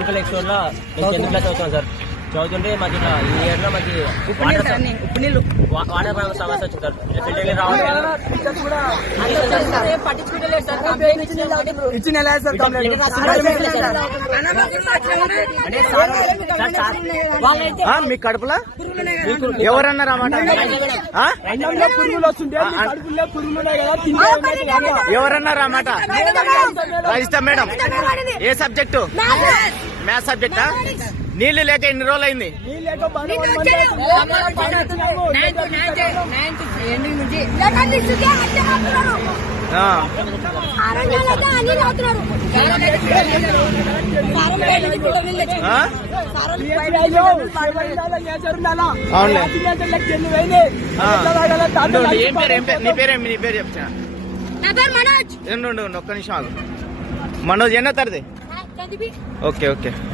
Medical ఎక్స్పోర్లో నేను tenth class చదువుతాను sir. చదువుతుంటే మాకు ఇట్లా ఈ ఇయర్లో మాకు వాటర్ సమ- వా- వాటర్ ప్రాబ్లం సమస్య వచ్చింది సార్. ఇట్లా ఫిల్టర్ రావడం మీ కడుపులో? ఎవరన్నారు అన్నమాట ఎవరన్నారు అన్నమాట రజిత మేడం. ఏ సబ్జెక్టు? మ్యాథ్స్ సబ్జెక్టా? నీళ్ళు లేక ఎన్ని రోజులు అయింది ఏం పేరు ఏం పేరు? నీ పేరు ఏం నీ పేరు చెప్తా. మనోజ్. ఒక్క నిమిషం మనోజ్ ఎన్నో తరది Okay, okay.